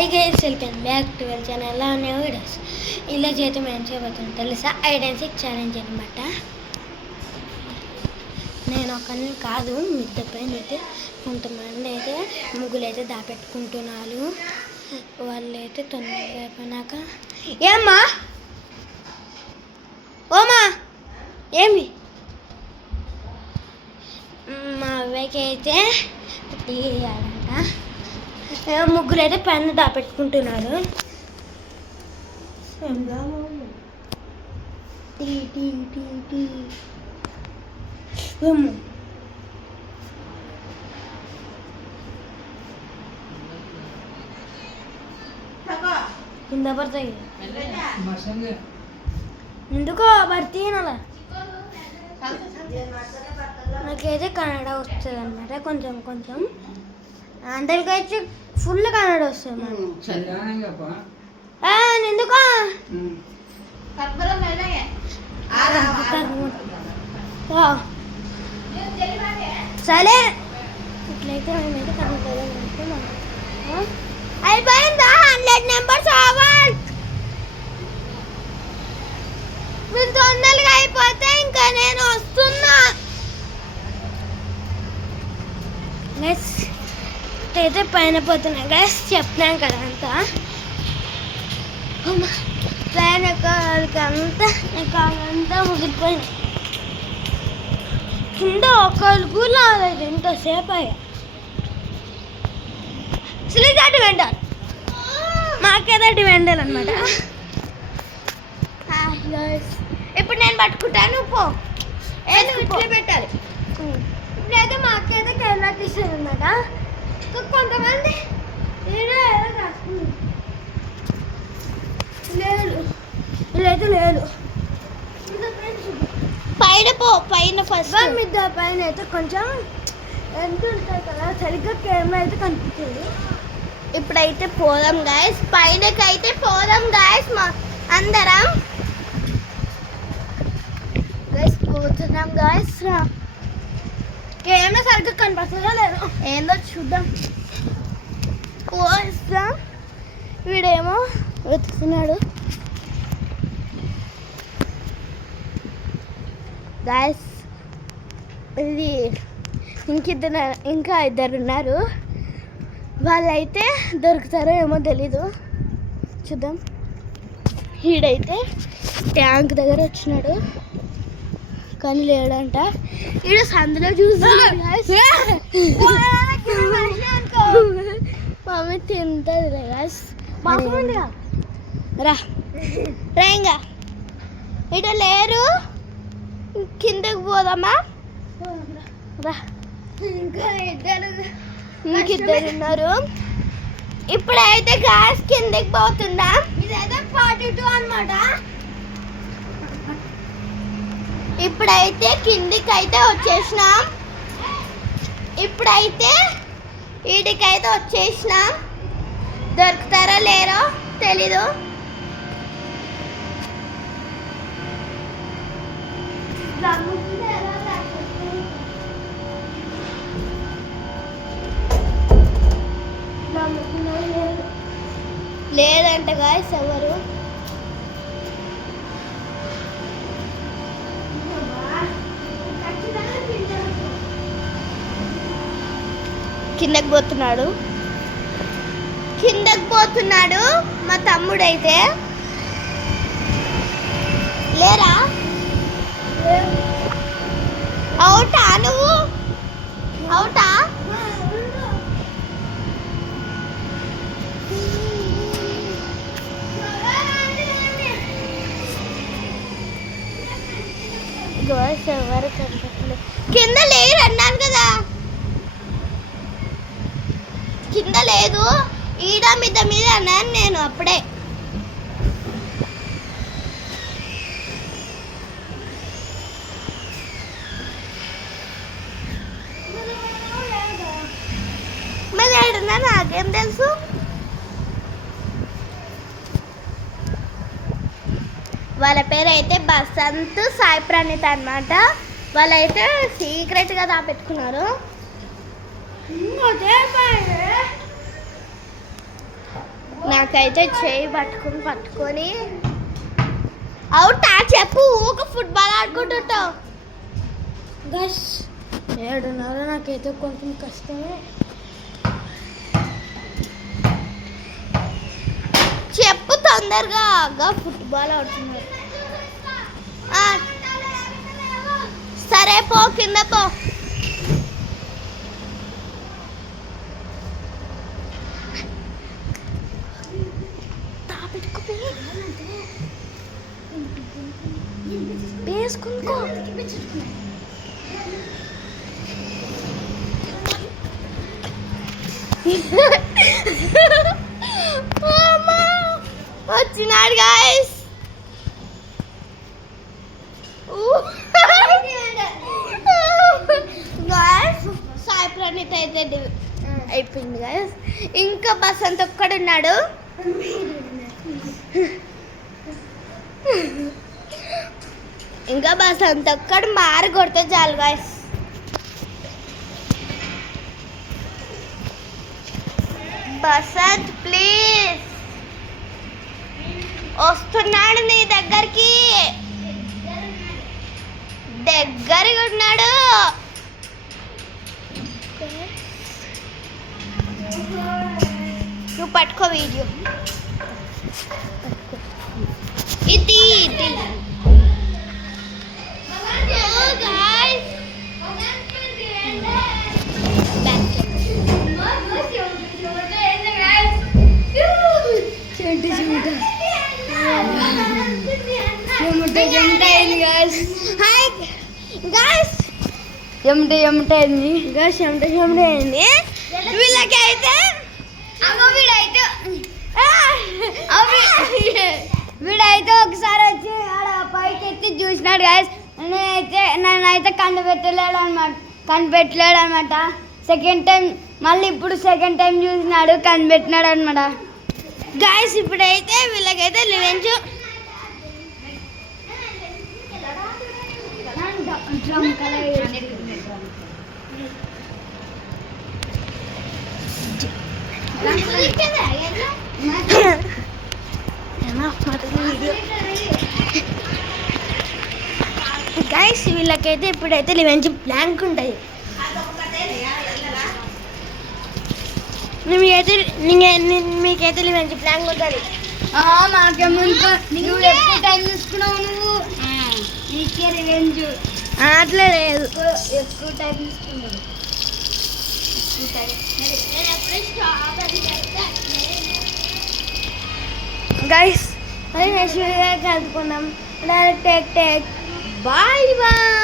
Hi guys, welcome back to our channel. ఎలా ఉన్నాయి videos? ఇలా చేతి మేము చేయబోతున్నాం తెలుసా, హైడ్ అండ్ సీక్ ఛాలెంజ్ అనమాట. నేను ఒకరిని కాదు, మిద్దె పైన అయితే కొంతమంది అయితే ముగ్గులు అయితే దాపెట్టుకుంటున్నారు. వాళ్ళు అయితే తొందరగా అయిపోయినాక ఏమ్మా ఓమా ఏమి మా అవ్వకి అయితే తీయాలంట. ముగ్గులు అయితే పైన దాపెట్టుకుంటున్నారు. కింద పడతాయి ఎందుకో భర్తీ అలా. నాకైతే కన్నడ వస్తుంది అనమాట, కొంచెం కొంచెం. అందరికైతే ఫుల్ కన్నడ వస్తుంది. ఎందుకో సరే ఇట్లయితే మేమైతే కన్నడ అయిపోయిందా. 100 నెంబర్స్ అవ్వాలి. మీరు తొందరగా అయిపోతే ఇంకా నేను వస్తున్నా. గైస్ అయితే పైన పోతున్నా గైస్, చెప్తున్నాను కదా అంతా. పైన అంతా ముగిలిపోయింది. కింద ఒకరు కూడా రాలేదు ఎంతసేపు అయ్యా. సునీత డివెండర్, మాకేదో డివెండర్ అనమాట. ఇప్పుడు నేను పట్టుకుంటాను, పో ఇట్లా పెట్టాలి. ఇప్పుడైతే మాకేదో కేరళ తీసేది అనమాట. కొంతమంది లేదు, ఇదైతే లేదు. పైన పో, పైన ఫస్ట్ మిద్ద పైన అయితే కొంచెం ఎంత ఉంటుంది కదా, సరిగ్గా కెమెరా అయితే కనిపిస్తుంది. ఇప్పుడైతే పోదాం గాయస్, పైనకైతే పోదాం గాయస్. అందరం గైస్ పోతున్నాం గాయస్. కెమెరా సరిగ్గా కనిపిస్తుందో లేదో ఏందో చూద్దాం. పోస్తాం. వీడేమో వెతుకుతున్నాడు గాయస్. ఇది ఇంకా ఇద్దరు ఉన్నారు. వాళ్ళైతే దొరుకుతారో ఏమో తెలీదు, చూద్దాం. ఈడైతే ట్యాంక్ దగ్గర వచ్చినాడు కానీ లేడంట. ఈడ సందులో చూస్తున్నాడు. మమ్మీ తింటుంది రా రా. ఇంకా ఇట లేరు, కిందకి పోదామా రా. ఇంకిద్దరు ఉన్నారు. ఇప్పుడైతే గ్యాస్ కిందకి పోతుందా. ఇదైతే 42 అనమాట. ఇప్పుడైతే కిందికి అయితే వచ్చేసినాం. ఇప్పుడైతే వీటికైతే వచ్చేసినాం. దొరుకుతారో లేరో తెలీదు. లేదంట గాయస్ ఎవరు. కిందకి పోతున్నాడు మా తమ్ముడైతే. లేరా అవుటా నువ్వు? అవుటా? ఎవరు కింద లేరు అన్నాను కదా, కింద లేదు. ఈడ మీద అన్నాను నేను అప్పుడే. మరి ఏడున్నా నాకేం తెలుసు. వాళ్ళ పేరు అయితే బసంత్, సాయి ప్రణీత్ అనమాట. వాళ్ళైతే సీక్రెట్గా దాపెట్టుకున్నారు. నాకైతే చేయి పట్టుకొని అవుటా చెప్పు ఊక ఫుట్బాల్ ఆడుకుంటుంటావు గస్ 7:30 నాకైతే కొంచెం కష్టమే చెప్పు తొందరగా ఫుట్బాల్ ఆడుతున్నారు సరే పో కింద పో వేసుకుంకో వచ్చినాడు గాయస్ సాయి ప్రణీత్ అయితే అయిపోయింది గాయస్ ఇంకా బసంత్ ఒక్కడున్నాడు ఇంకా బసంత్ ఒక్కడు మారి కొడితే చాలు గాయస్ బసంత్ ప్లీజ్ వస్తున్నాడు నీ దగ్గరికి దగ్గరగా ఉన్నాడు నువ్వు పట్టుకో వీడియో ఇది ఏమిటైంది వీళ్ళకైతే వీడైతే ఒకసారి వచ్చి ఆడ పైకి ఎత్తి చూసినాడు గాయస్ నన్నైతే కనిపెట్టలేడు అనమాట సెకండ్ టైం మళ్ళీ ఇప్పుడు సెకండ్ టైం చూసినాడు కనిపెట్టినాడు అనమాట గాయస్ ఇప్పుడైతే వీళ్ళకైతే లివెంజ్ గైస్ వీళ్ళకైతే ఇప్పుడైతే లివెంజ్ బ్లాంక్ ఉంటుంది మీకైతే లివెంజ్ బ్లాంక్ ఉంటుంది మాకేమో నువ్వు ఎక్కువ టైం తీసుకున్నావు నువ్వు నీకే రివెంజ్ అట్లా లేదు ఎక్కువ టైం తీసుకున్నావు గైస్ మరి నెక్స్ట్ వీడియో కలుసుకుందాం డైరెక్ట్ బాయ్ బాయ్